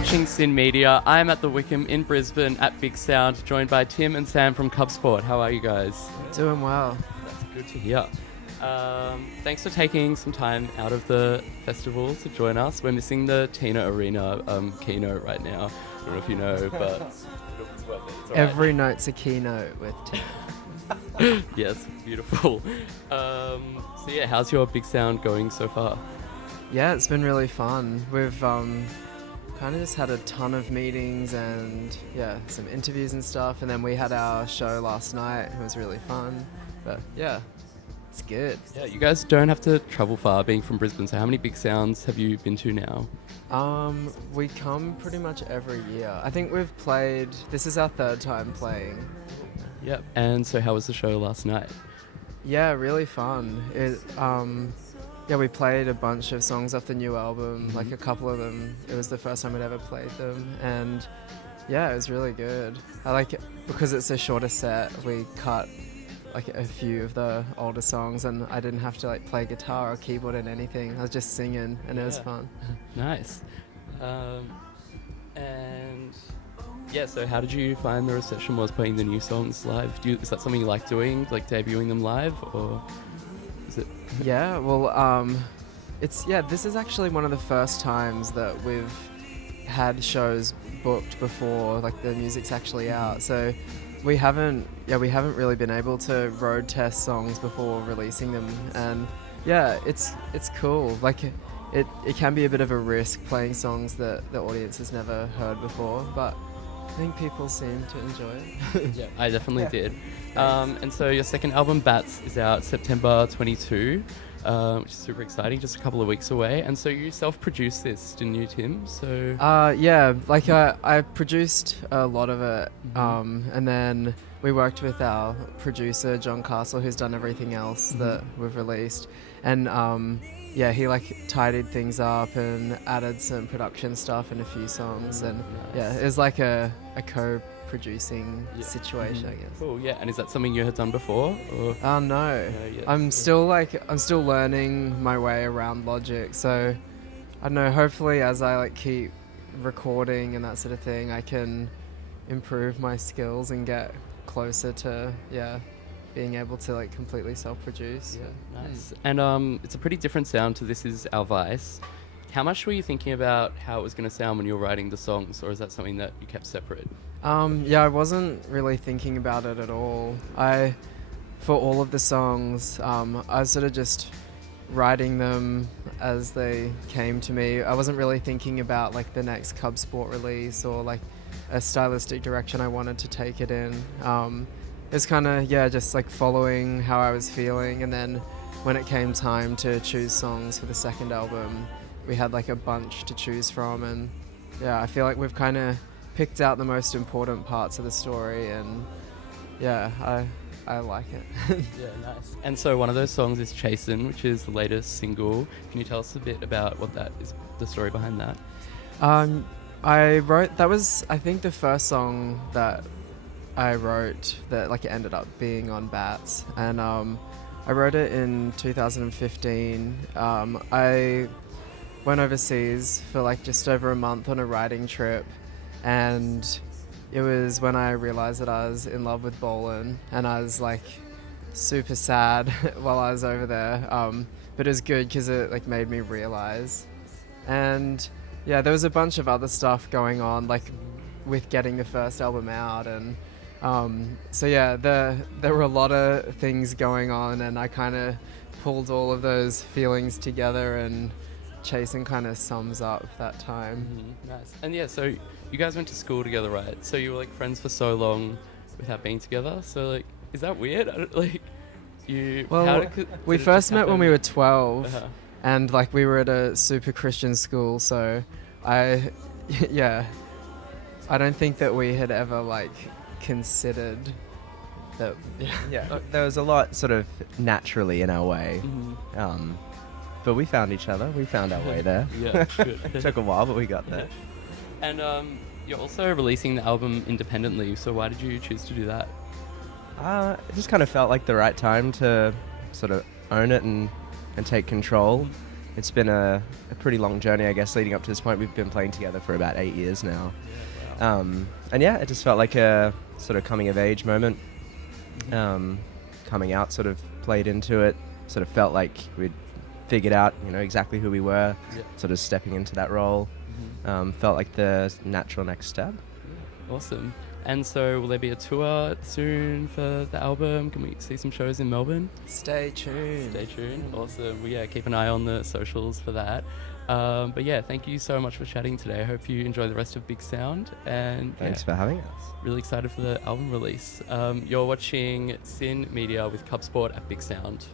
watching SYN Media. I'm at the Wickham in Brisbane at Big Sound, joined by Tim and Sam from Cub Sport. How are you guys? Doing well. That's good to hear. Thanks for taking some time out of the festival to join us. We're missing the Tina Arena keynote right now. I don't know if you know, but it's worth it. It's all Every right. note's a keynote with Tina. Yes, beautiful. So yeah, how's your Big Sound going so far? Yeah, it's been really fun. We've kind of just had a ton of meetings and some interviews and stuff, and then we had our show last night. It was really fun, but yeah, it's good. Yeah, you guys don't have to travel far being from Brisbane, so how many Big Sounds have you been to now? We come pretty much every year. I think we've played, this is our third time playing. Yep. And so how was the show last night? Yeah, really fun. We played a bunch of songs off the new album, like a couple of them. It was the first time I'd ever played them, and yeah, it was really good. I like it because it's a shorter set. We cut like a few of the older songs, and I didn't have to like play guitar or keyboard and anything. I was just singing, and it was fun. Nice. And yeah, so how did you find the reception was playing the new songs live? Is that something you like doing, like debuting them live, or is it? Yeah, well, this is actually one of the first times that we've had shows booked before like the music's actually out. So we haven't really been able to road test songs before releasing them, and yeah, it's cool. Like it can be a bit of a risk playing songs that the audience has never heard before, but I think people seem to enjoy it. Yeah, I definitely did. And so your second album, BATZ, is out September 22, which is super exciting, just a couple of weeks away. And so you self-produced this, didn't you, Tim? So I produced a lot of it, and then we worked with our producer, John Castle, who's done everything else that we've released. And he like tidied things up and added some production stuff in a few songs. And yeah, it was like a co-producing situation, I guess. Cool, yeah. And is that something you had done before? Or? No. I'm still learning my way around Logic. So I don't know, hopefully as I like keep recording and that sort of thing, I can improve my skills and get closer to being able to like completely self-produce. Yeah, nice. And it's a pretty different sound to This Is Our Vice. How much were you thinking about how it was going to sound when you were writing the songs, or is that something that you kept separate? I wasn't really thinking about it at all. For all of the songs, I was sort of just writing them as they came to me. I wasn't really thinking about like the next Cub Sport release or like a stylistic direction I wanted to take it in. It's kind of, just like following how I was feeling, and then when it came time to choose songs for the second album, we had like a bunch to choose from, and I feel like we've kind of picked out the most important parts of the story, and I like it. Yeah, nice. And so one of those songs is Chasin', which is the latest single. Can you tell us a bit about what that is, the story behind that? That was, I think, the first song that I wrote that like ended up being on BATZ, and I wrote it in 2015. I went overseas for like just over a month on a writing trip, and it was when I realized that I was in love with bowling, and I was like super sad while I was over there, but it was good because it like made me realize. And there was a bunch of other stuff going on like with getting the first album out, and there were a lot of things going on, and I kind of pulled all of those feelings together, and Chasin' kind of sums up that time. Nice. And so you guys went to school together, right? So you were like friends for so long without being together. So like, is that weird? We first met when we were 12, and like we were at a super Christian school. So I don't think that we had ever like considered that. There was a lot sort of naturally in our way. But we found each other. We found our way there. Yeah, good. Took a while, but we got there. And you're also releasing the album independently, so why did you choose to do that? It just kind of felt like the right time to sort of own it and take control. it's been a pretty long journey, I guess, leading up to this point. We've been playing together for about 8 years now. Yeah, wow. And yeah, it just felt like a sort of coming of age moment. Coming out sort of played into it, sort of felt like we'd figured out, exactly who we were, sort of stepping into that role. Felt like the natural next step. Awesome. And so will there be a tour soon for the album? Can we see some shows in Melbourne? Stay tuned. Stay tuned. Awesome. Well, yeah, keep an eye on the socials for that. But yeah, thank you so much for chatting today. I hope you enjoy the rest of Big Sound. And Thanks for having us. Really excited for the album release. You're watching SYN Media with Cub Sport at Big Sound.